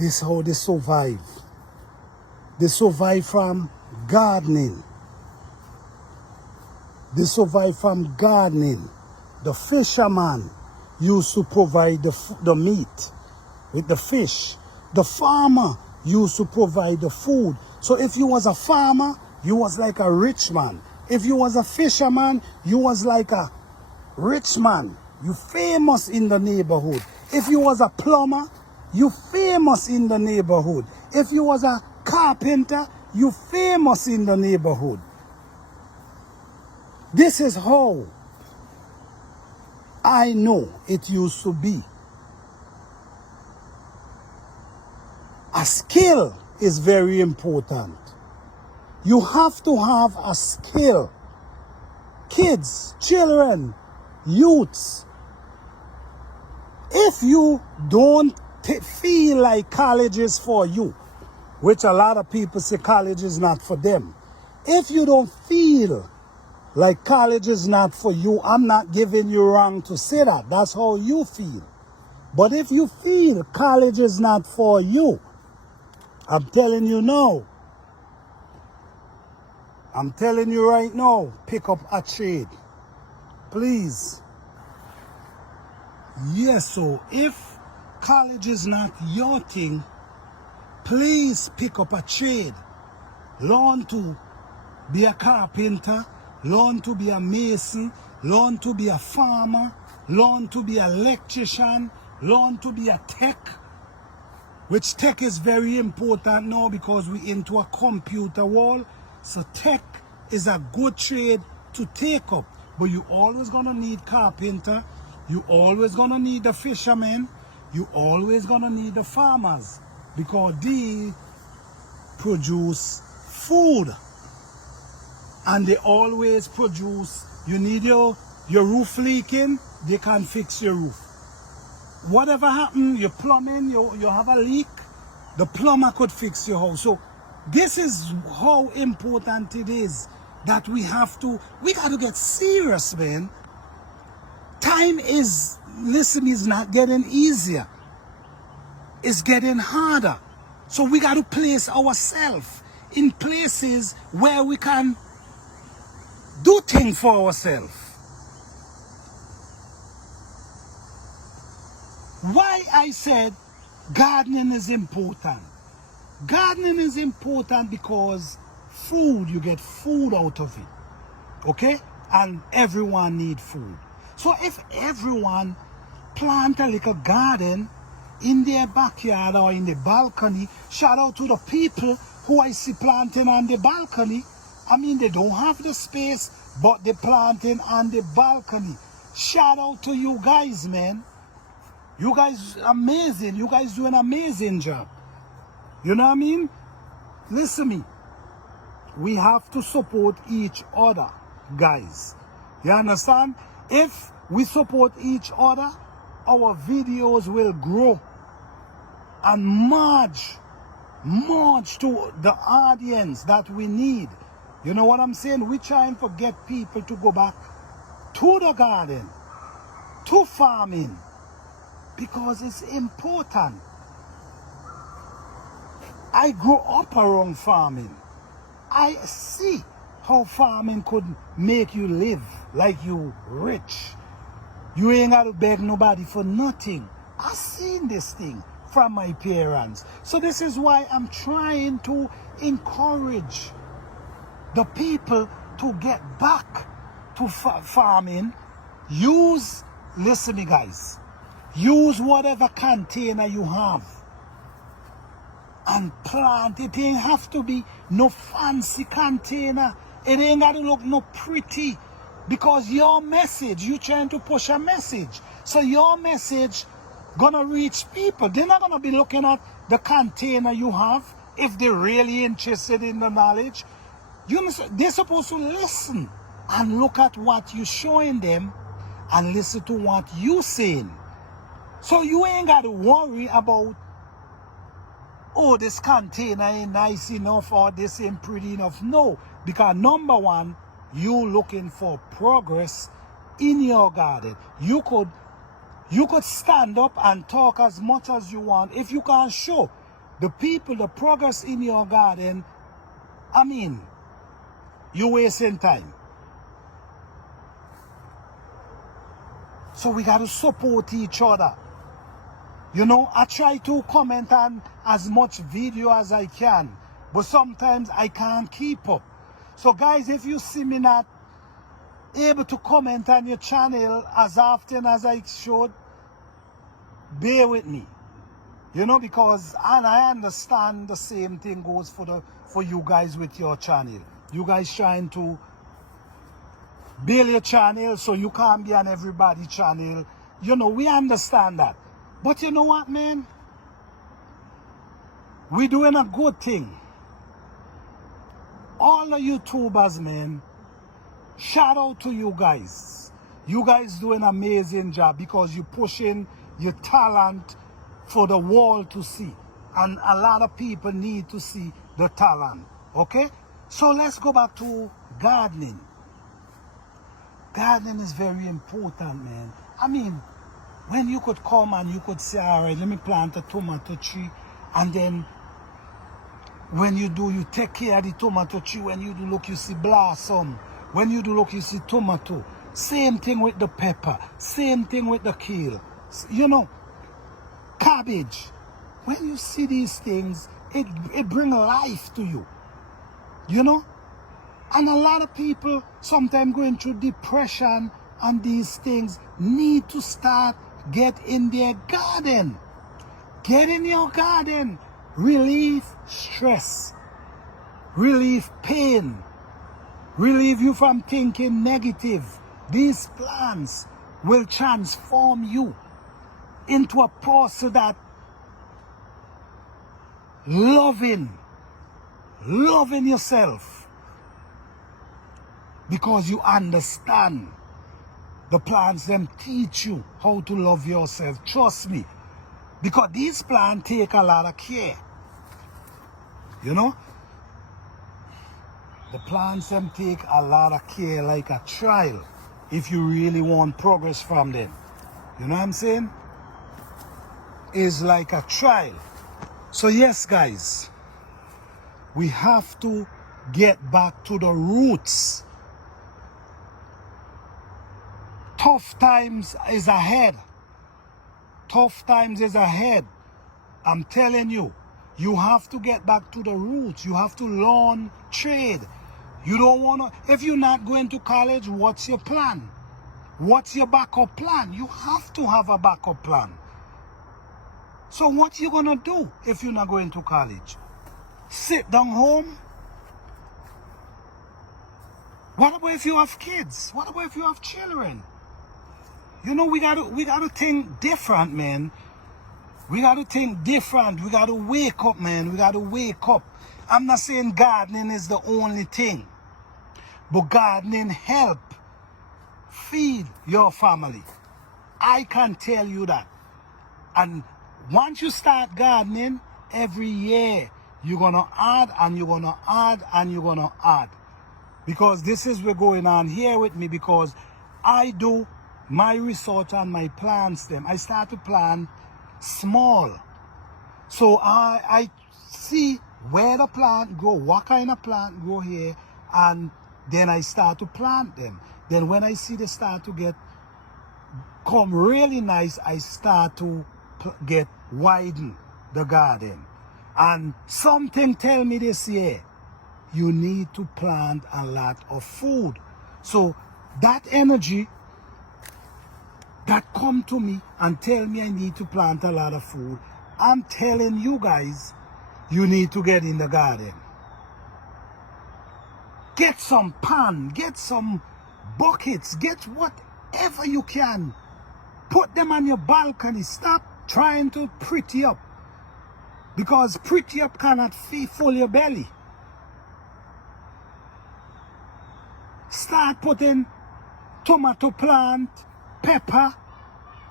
This how they survive. They survive from gardening. They survive from gardening. The fisherman used to provide the meat with the fish. The farmer used to provide the food. So if you was a farmer, you was like a rich man. If you was a fisherman, you was like a rich man. You famous in the neighborhood. If you was a plumber, you famous in the neighborhood. If you was a carpenter, you famous in the neighborhood. This is how I know it used to be. A skill is very important. You have to have a skill. Kids, children, youths. If you don't feel like college is for you, which a lot of people say college is not for them. If you don't feel like college is not for you, I'm not giving you wrong to say that. That's how you feel. But if you feel college is not for you, I'm telling you no. I'm telling you right now, pick up a trade. Please. Yes, so if college is not your thing, please pick up a trade. Learn to be a carpenter, learn to be a mason, learn to be a farmer, learn to be an electrician, learn to be a tech, which tech is very important now because we're into a computer world. So tech is a good trade to take up. But you always gonna need carpenter, you always gonna need the fishermen, you always gonna need the farmers because they produce food. And they always produce. You need your roof leaking, they can fix your roof. Whatever happened, your plumbing, you have a leak, the plumber could fix your house. So this is how important it is that we got to get serious, man. Time is not getting easier. It's getting harder. So we got to place ourselves in places where we can do things for ourselves. Why I said gardening is important. Gardening is important because food, you get food out of it. Okay? And everyone needs food. So if everyone plant a little garden in their backyard or in the balcony, shout out to the people who I see planting on the balcony. I mean, they don't have the space, but they're planting on the balcony. Shout out to you guys, man. You guys amazing. You guys do an amazing job. You know what I mean? Listen to me. We have to support each other, guys. You understand? If we support each other, our videos will grow and merge to the audience that we need. You know what I'm saying? We're trying to get people to go back to the garden, to farming, because it's important. I grew up around farming. I see how farming could make you live like you rich. You ain't got to beg nobody for nothing. I seen this thing from my parents. So this is why I'm trying to encourage the people to get back to farming. Listen me guys, use whatever container you have and plant. It ain't have to be no fancy container. It ain't got to look no pretty, because your message, you trying to push a message. So your message gonna reach people. They're not gonna be looking at the container you have if they're really interested in the knowledge. They're supposed to listen and look at what you're showing them and listen to what you're saying. So you ain't got to worry about, oh, this container ain't nice enough or this ain't pretty enough. No, because number one, you looking for progress in your garden. You could stand up and talk as much as you want. If you can't show the people, the progress in your garden, I mean, you're wasting time. So we got to support each other. You know, I try to comment on as much video as I can, but sometimes I can't keep up. So guys, if you see me not able to comment on your channel as often as I should, bear with me. You know, because and I understand the same thing goes for you guys with your channel. You guys trying to build your channel so you can't be on everybody's channel. You know, we understand that. But you know what, man? We're doing a good thing. All the YouTubers, man, shout out to you guys. You guys do an amazing job because you're pushing your talent for the world to see. And a lot of people need to see the talent. Okay? So let's go back to gardening. Gardening is very important, man. I mean, when you could come and you could say, all right, let me plant a tomato tree, and then when you do, you take care of the tomato tree. When you do, look, you see blossom. When you do, look, you see tomato. Same thing with the pepper. Same thing with the kale. You know, cabbage. When you see these things, it brings life to you. You know? And a lot of people, sometimes going through depression and these things, need to start get in their garden. Get in your garden. Relieve stress. Relieve pain. Relieve you from thinking negative. These plants will transform you into a person that loving yourself. Because you understand the plants, them teach you how to love yourself. Trust me. Because these plants take a lot of care. You know? The plants, them take a lot of care, like a child, if you really want progress from them. You know what I'm saying? It's like a trial. So yes, guys, we have to get back to the roots. Tough times is ahead. Tough times is ahead. I'm telling you, you have to get back to the roots. You have to learn trade. You don't want to, if you're not going to college, what's your plan? What's your backup plan? You have to have a backup plan. So what you going to do if you're not going to college? Sit down home? What about if you have kids? What about if you have children? You know, we gotta think different, man. We gotta think different. We gotta wake up, man. We gotta wake up. I'm not saying gardening is the only thing, but gardening help feed your family. I can tell you that. And once you start gardening, every year you're gonna add and you're gonna add and you're gonna add. Because this is what's going on here with me, because I do my research on my plants them. I start to plant small. So I see where the plant grow, what kind of plant grow here, and then I start to plant them. Then when I see they start to come really nice, I start to get widen the garden. And something tell me this year, you need to plant a lot of food. So that energy that come to me and tell me I need to plant a lot of food, I'm telling you guys, you need to get in the garden. Get some pan, get some buckets, get whatever you can. Put them on your balcony. Stop trying to pretty up, because pretty up cannot fill your belly. Start putting tomato plant, pepper,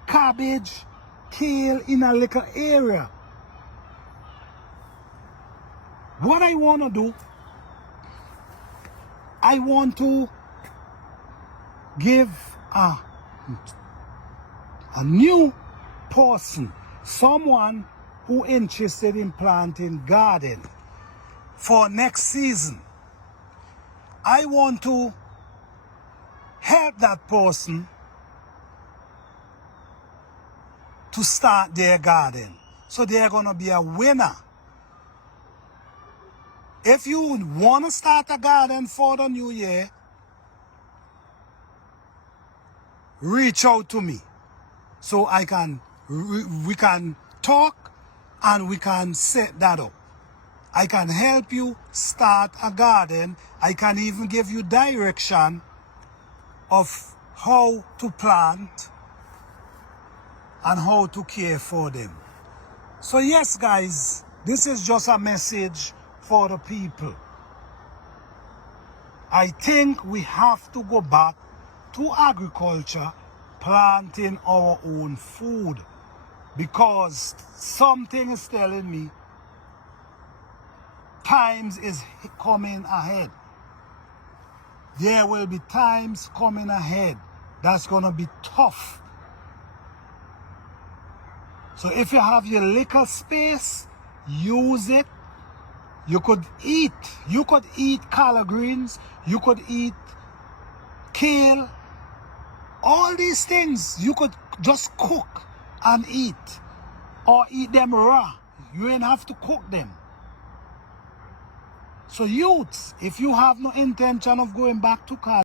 cabbage, kale in a little area. What I want to do, I want to give a new person, someone who interested in planting garden for next season, I want to help that person to start their garden. So they're going to be a winner. If you want to start a garden for the new year, reach out to me so we can talk and we can set that up. I can help you start a garden. I can even give you direction of how to plant and how to care for them. So yes, guys, this is just a message for the people. I think we have to go back to agriculture, planting our own food, because something is telling me times is coming ahead. There will be times coming ahead that's going to be tough. So if you have your little space, use it. You could eat collard greens, you could eat kale, all these things you could just cook and eat, or eat them raw. You ain't have to cook them. So youths, if you have no intention of going back to college,